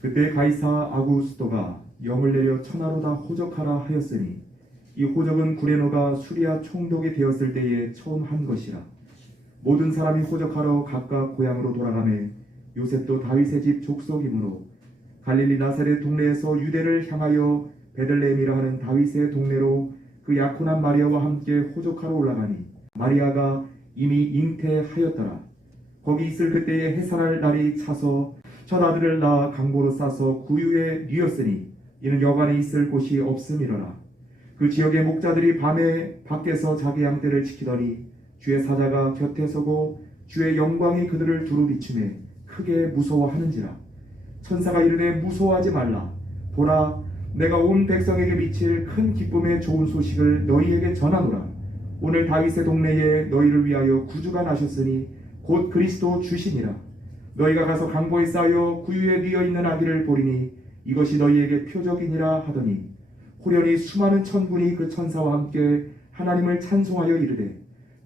그때 가이사 아구스토가 영을 내려 천하로 다 호적하라 하였으니 이 호적은 구레노가 수리아 총독이 되었을 때에 처음 한 것이라. 모든 사람이 호적하러 각각 고향으로 돌아가매 요셉도 다윗의 집 족속이므로 갈릴리 나사렛 동네에서 유대를 향하여 베들레헴이라 하는 다윗의 동네로 그 약혼한 마리아와 함께 호적하러 올라가니 마리아가 이미 잉태하였더라. 거기 있을 그때에 해산할 날이 차서 첫 아들을 낳아 강보로 싸서 구유에 뉘었으니 이는 여관에 있을 곳이 없음이로라. 그 지역의 목자들이 밤에 밖에서 자기 양떼를 지키더니 주의 사자가 곁에 서고 주의 영광이 그들을 두루 비추매 크게 무서워하는지라. 천사가 이르되 무서워하지 말라. 보라, 내가 온 백성에게 미칠 큰 기쁨의 좋은 소식을 너희에게 전하노라. 오늘 다윗의 동네에 너희를 위하여 구주가 나셨으니 곧 그리스도 주시니라. 너희가 가서 강보에 쌓여 구유에 뉘어 있는 아기를 보리니 이것이 너희에게 표적이니라 하더니 호련히 수많은 천군이 그 천사와 함께 하나님을 찬송하여 이르되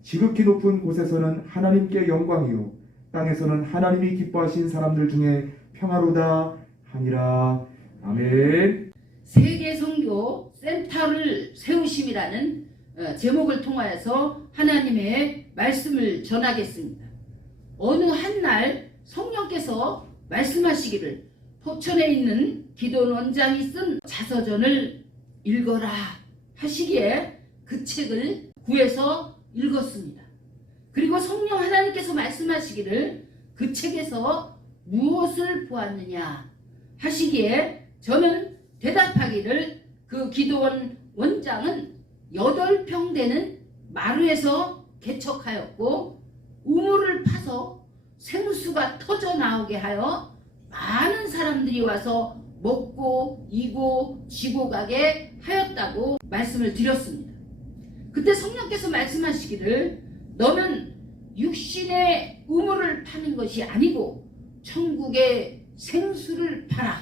지극히 높은 곳에서는 하나님께 영광이요 땅에서는 하나님이 기뻐하신 사람들 중에 평화로다 하니라. 아멘. 세계 선교 센터를 세우심이라는 제목을 통하여서 하나님의 말씀을 전하겠습니다. 어느 한날 성령께서 말씀하시기를 포천에 있는 기도원 원장이 쓴 자서전을 읽어라 하시기에 그 책을 구해서 읽었습니다. 그리고 성령 하나님께서 말씀하시기를 그 책에서 무엇을 보았느냐 하시기에 저는 대답하기를 그 기도원 원장은 8평 되는 마루에서 개척하였고 우물을 파서 생수가 터져 나오게 하여 많은 사람들이 와서 먹고 이고 지고 가게 하였다고 말씀을 드렸습니다. 그때 성령께서 말씀하시기를 너는 육신의 우물을 파는 것이 아니고 천국의 생수를 팔아.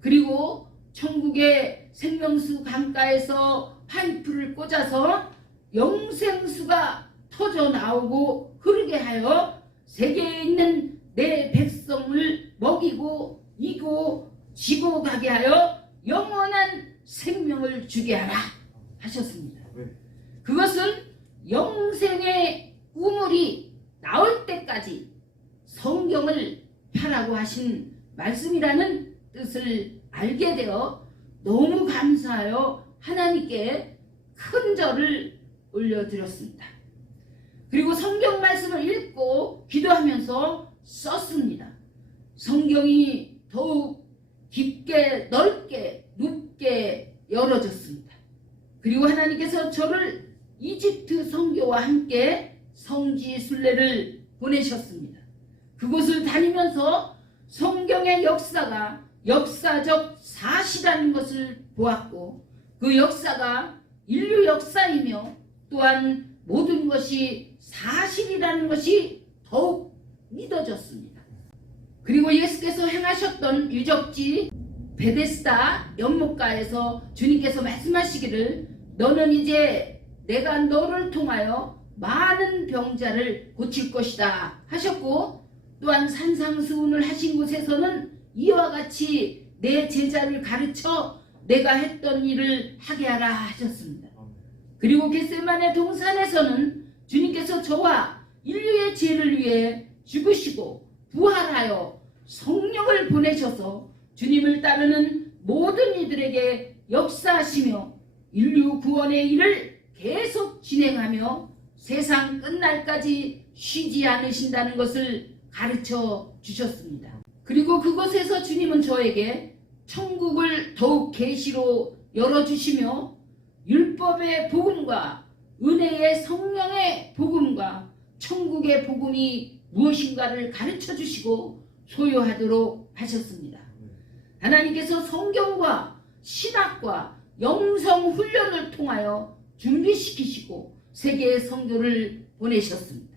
그리고 천국의 생명수 강가에서 파이프를 꽂아서 영생수가 터져 나오고 흐르게 하여 세계에 있는 내 백성을 먹이고 이고 지고 가게 하여 영원한 생명을 주게 하라 하셨습니다. 그것은 영생의 우물이 나올 때까지 성경을 파라고 하신 말씀이라는 뜻을 알게 되어 너무 감사하여 하나님께 큰 절을 올려드렸습니다. 그리고 성경 말씀을 읽고 기도하면서 썼습니다. 성경이 더욱 깊게 넓게 높게 열어졌습니다. 그리고 하나님께서 저를 이집트 선교와 함께 성지 순례를 보내셨습니다. 그곳을 다니면서 성경의 역사가 역사적 사실이라는 것을 보았고 그 역사가 인류 역사이며 또한 모든 것이 사실이라는 것이 더욱 믿어졌습니다. 그리고 예수께서 행하셨던 유적지 베데스다 연못가에서 주님께서 말씀하시기를 너는 이제 내가 너를 통하여 많은 병자를 고칠 것이다 하셨고 또한 산상수훈을 하신 곳에서는 이와 같이 내 제자를 가르쳐 내가 했던 일을 하게 하라 하셨습니다. 그리고 겟세마네 동산에서는 주님께서 저와 인류의 죄를 위해 죽으시고 부활하여 성령을 보내셔서 주님을 따르는 모든 이들에게 역사하시며 인류 구원의 일을 계속 진행하며 세상 끝날까지 쉬지 않으신다는 것을 가르쳐 주셨습니다. 그리고 그곳에서 주님은 저에게 천국을 더욱 계시로 열어주시며 율법의 복음과 은혜의 성령의 복음과 천국의 복음이 무엇인가를 가르쳐 주시고 소유하도록 하셨습니다. 하나님께서 성경과 신학과 영성 훈련을 통하여 준비시키시고 세계의 선교를 보내셨습니다.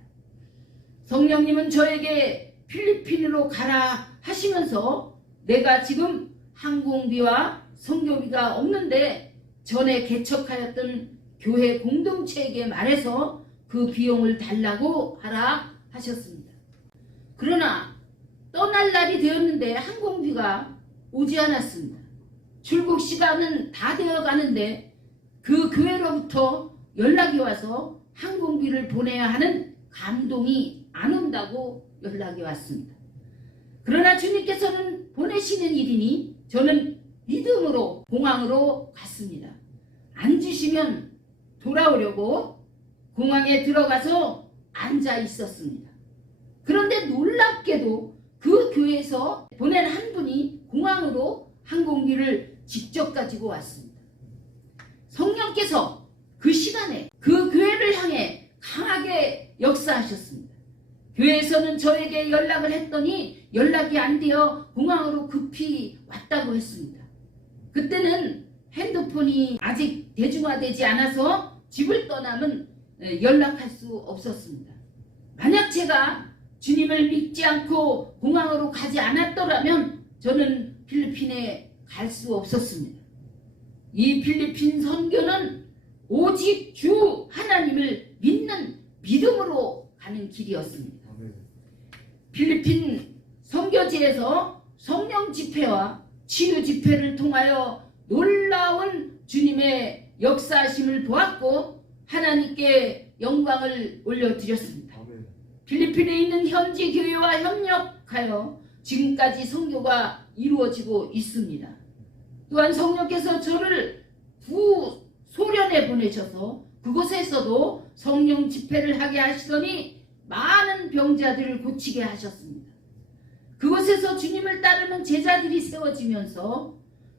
성령님은 저에게 필리핀으로 가라 하시면서 내가 지금 항공비와 선교비가 없는데 전에 개척하였던 교회 공동체에게 말해서 그 비용을 달라고 하라 하셨습니다. 그러나 떠날 날이 되었는데 항공기가 오지 않았습니다. 출국 시간은 다 되어 가는데 그 교회로부터 연락이 와서 항공기를 보내야 하는 감동이 안 온다고 연락이 왔습니다. 그러나 주님께서는 보내시는 일이니 저는 믿음으로 공항으로 갔습니다. 앉으시면 돌아오려고 공항에 들어가서 앉아 있었습니다. 그런데 놀랍게도 그 교회에서 보낸 한 분이 공항으로 항공기를 직접 가지고 왔습니다. 성령께서 그 시간에 그 교회를 향해 강하게 역사하셨습니다. 교회에서는 저에게 연락을 했더니 연락이 안 되어 공항으로 급히 왔다고 했습니다. 그때는 핸드폰이 아직 대중화되지 않아서 집을 떠나면 연락할 수 없었습니다. 만약 제가 주님을 믿지 않고 공항으로 가지 않았더라면 저는 필리핀에 갈 수 없었습니다. 이 필리핀 선교는 오직 주 하나님을 믿는 믿음으로 가는 길이었습니다. 필리핀 선교지에서 성령 집회와 치유 집회를 통하여 놀라운 주님의 역사하심을 보았고 하나님께 영광을 올려드렸습니다. 필리핀에 있는 현지 교회와 협력하여 지금까지 선교가 이루어지고 있습니다. 또한 성령께서 저를 구소련에 보내셔서 그곳에서도 성령 집회를 하게 하시더니 많은 병자들을 고치게 하셨습니다. 그곳에서 주님을 따르는 제자들이 세워지면서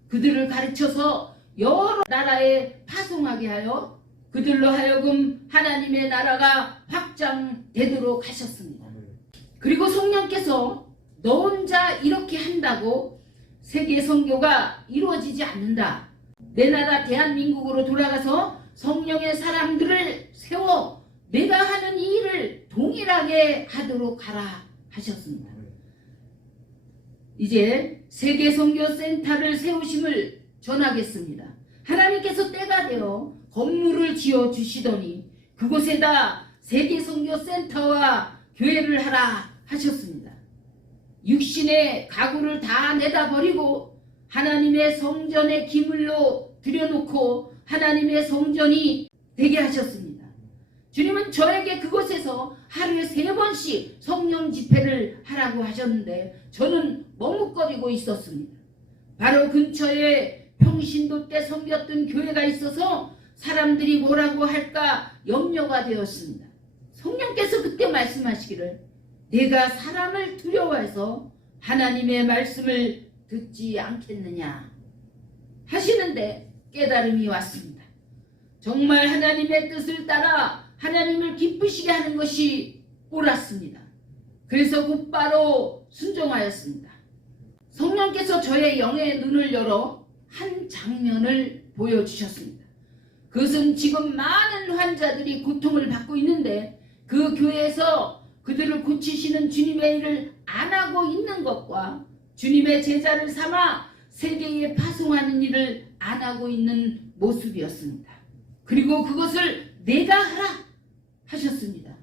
그들을 가르쳐서 여러 나라에 파송하게 하여 그들로 하여금 하나님의 나라가 확장되도록 하셨습니다. 그리고 성령께서 너 혼자 이렇게 한다고 세계 선교가 이루어지지 않는다. 내 나라 대한민국으로 돌아가서 성령의 사람들을 세워 내가 하는 이 일을 동일하게 하도록 하라 하셨습니다. 이제 세계 선교 센터를 세우심을 전하겠습니다. 하나님께서 때가 되어 건물을 지어 주시더니 그곳에다 세계 선교 센터와 교회를 하라 하셨습니다. 육신의 가구를 다 내다 버리고 하나님의 성전에 기물로 들여놓고 하나님의 성전이 되게 하셨습니다. 주님은 저에게 그곳에서 하루에 3번씩 성령 집회를 하라고 하셨는데 저는 머뭇거리고 있었습니다. 바로 근처에 평신도 때 섬겼던 교회가 있어서 사람들이 뭐라고 할까 염려가 되었습니다. 성령께서 그때 말씀하시기를 내가 사람을 두려워해서 하나님의 말씀을 듣지 않겠느냐 하시는데 깨달음이 왔습니다. 정말 하나님의 뜻을 따라 하나님을 기쁘시게 하는 것이 옳았습니다. 그래서 곧바로 순종하였습니다. 성령께서 저의 영의 눈을 열어 한 장면을 보여주셨습니다. 그것은 지금 많은 환자들이 고통을 받고 있는데 그 교회에서 그들을 고치시는 주님의 일을 안 하고 있는 것과 주님의 제자를 삼아 세계에 파송하는 일을 안 하고 있는 모습이었습니다. 그리고 그것을 내가 하라 하셨습니다.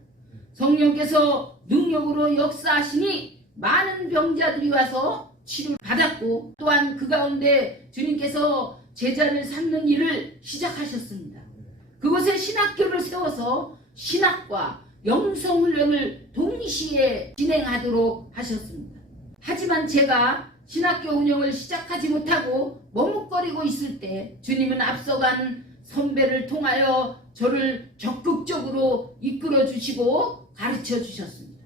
성령께서 능력으로 역사하시니 많은 병자들이 와서 치료를 받았고 또한 그 가운데 주님께서 제자를 삼는 일을 시작하셨습니다. 그곳에 신학교를 세워서 신학과 영성훈련을 동시에 진행하도록 하셨습니다. 하지만 제가 신학교 운영을 시작하지 못하고 머뭇거리고 있을 때 주님은 앞서간 선배를 통하여 저를 적극적으로 이끌어 주시고 가르쳐 주셨습니다.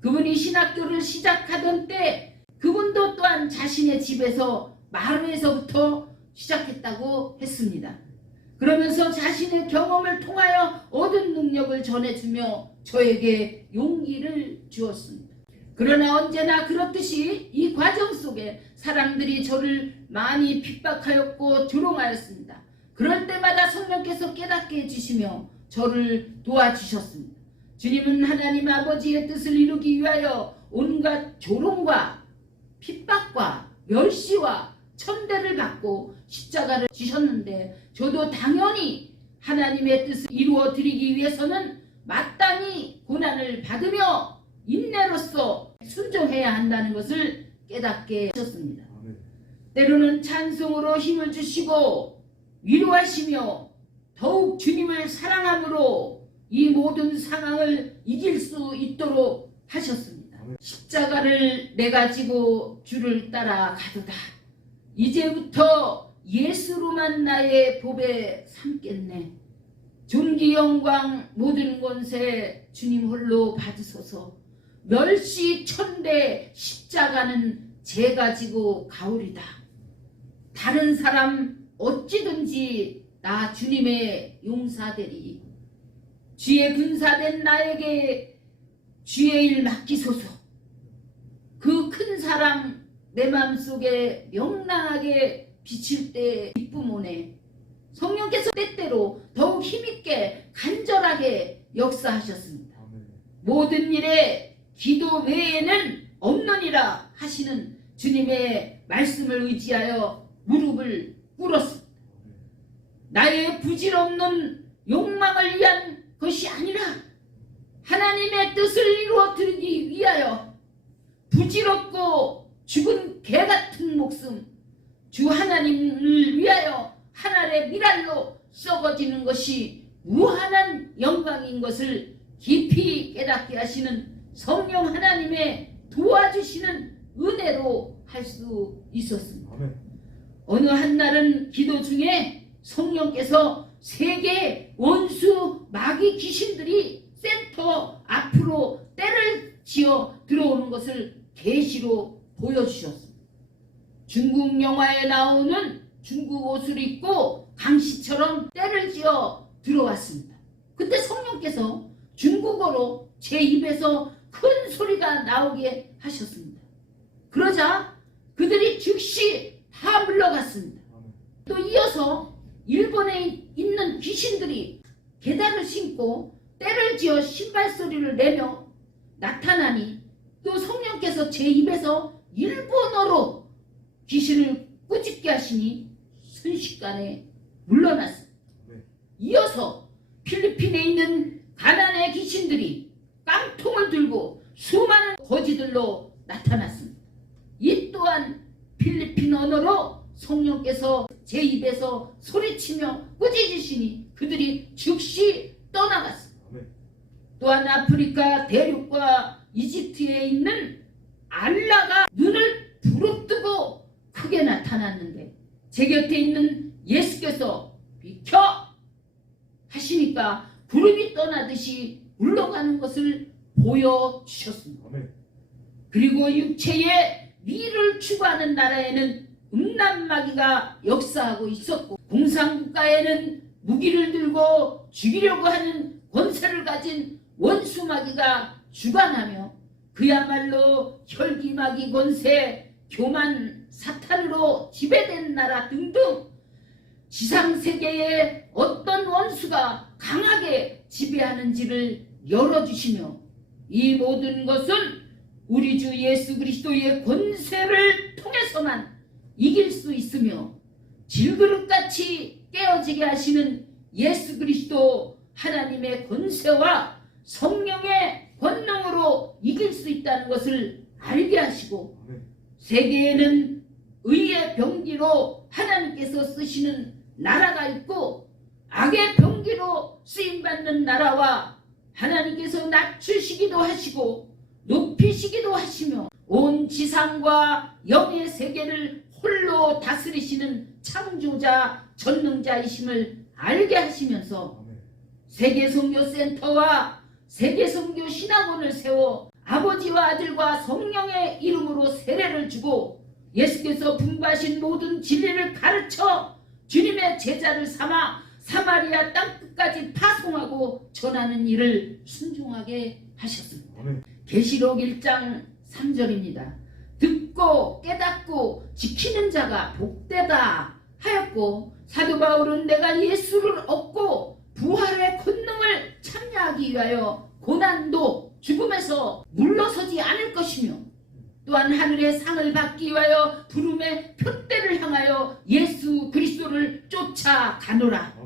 그분이 신학교를 시작하던 때 그분도 또한 자신의 집에서 마루에서부터 시작했다고 했습니다. 그러면서 자신의 경험을 통하여 얻은 능력을 전해주며 저에게 용기를 주었습니다. 그러나 언제나 그렇듯이 이 과정 속에 사람들이 저를 많이 핍박하였고 조롱하였습니다. 그럴 때마다 성령께서 깨닫게 해주시며 저를 도와주셨습니다. 주님은 하나님 아버지의 뜻을 이루기 위하여 온갖 조롱과 핍박과 멸시와 천대를 받고 십자가를 지셨는데 저도 당연히 하나님의 뜻을 이루어 드리기 위해서는 마땅히 고난을 받으며 인내로써 순종해야 한다는 것을 깨닫게 하셨습니다. 아멘. 때로는 찬송으로 힘을 주시고 위로하시며 더욱 주님을 사랑함으로 이 모든 상황을 이길 수 있도록 하셨습니다. 아멘. 십자가를 내가 지고 주를 따라 가도다. 이제부터 예수로만 나의 보배 삼겠네. 존귀 영광 모든 권세 주님 홀로 받으소서. 멸시 천대 십자가는 제가 지고 가오리다. 다른 사람 어찌든지 나 주님의 용사되리. 주의 분사된 나에게 주의 일 맡기소서. 그 큰 사랑 내 마음속에 명랑하게 비칠 때 기쁨 오네. 성령께서 때때로 더욱 힘있게 간절하게 역사하셨습니다. 아멘. 모든 일에 기도 외에는 없느니라 하시는 주님의 말씀을 의지하여 무릎을 꿇었습니다. 나의 부질없는 욕망을 위한 것이 아니라 하나님의 뜻을 이루어드리기 위하여 부질없고 죽은 개 같은 목숨 주 하나님을 위하여 하늘의 미랄로 썩어지는 것이 무한한 영광인 것을 깊이 깨닫게 하시는 성령 하나님의 도와주시는 은혜로 할 수 있었습니다. 아멘. 어느 한날은 기도 중에 성령께서 세계 원수 마귀 귀신들이 센터 앞으로 때를 지어 들어오는 것을 계시로 보여주셨습니다. 중국 영화에 나오는 중국 옷을 입고 강시처럼 때를 지어 들어왔습니다. 그때 성령께서 중국어로 제 입에서 큰 소리가 나오게 하셨습니다. 그러자 그들이 즉시 다 물러갔습니다. 또 이어서 일본에 있는 귀신들이 계단을 신고 때를 지어 신발 소리를 내며 나타나니 또 성령께서 제 입에서 일본어로 귀신을 꾸짖게 하시니 순식간에 물러났습니다. 이어서 필리핀에 있는 가난의 귀신들이 깡통을 들고 수많은 거지들로 나타났습니다. 이 또한 필리핀 언어로 성령께서 제 입에서 소리치며 꾸짖으시니 그들이 즉시 떠나갔습니다. 또한 아프리카 대륙과 이집트에 있는 알라가 눈을 부릅뜨고 크게 나타났는데 제 곁에 있는 예수께서 비켜 하시니까 구름이 떠나듯이 물러가는 것을 보여주셨습니다. 그리고 육체의 미를 추구하는 나라에는 음란마귀가 역사하고 있었고 공산국가에는 무기를 들고 죽이려고 하는 권세를 가진 원수마귀가 주관하며 그야말로 혈기마귀 권세, 교만, 사탄으로 지배된 나라 등등 지상세계에 어떤 원수가 강하게 지배하는지를 열어주시며 이 모든 것은 우리 주 예수 그리스도의 권세를 통해서만 이길 수 있으며 질그릇같이 깨어지게 하시는 예수 그리스도 하나님의 권세와 성령의 권능으로 이길 수 있다는 것을 알게 하시고 세계에는 의의 병기로 하나님께서 쓰시는 나라가 있고 악의 병기로 쓰임받는 나라와 하나님께서 낮추시기도 하시고 높이시기도 하시며 온 지상과 영의 세계를 홀로 다스리시는 창조자 전능자이심을 알게 하시면서 세계선교센터와 세계선교 신학원을 세워 아버지와 아들과 성령의 이름으로 세례를 주고 예수께서 분부하신 모든 진리를 가르쳐 주님의 제자를 삼아 사마리아 땅끝까지 파송하고 전하는 일을 순종하게 하셨습니다. 계시록 1장 3절입니다. 듣고 깨닫고 지키는 자가 복되다 하였고 사도 바울은 내가 예수를 얻고 부활의 권능을 참여하기 위하여 고난도 죽음에서 물러서지 않을 것이며 또한 하늘의 상을 받기 위하여 부름의 표대를 향하여 예수 그리스도를 쫓아가노라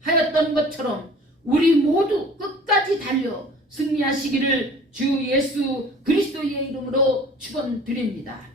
하였던 것처럼 우리 모두 끝까지 달려 승리하시기를 주 예수 그리스도의 이름으로 축원드립니다.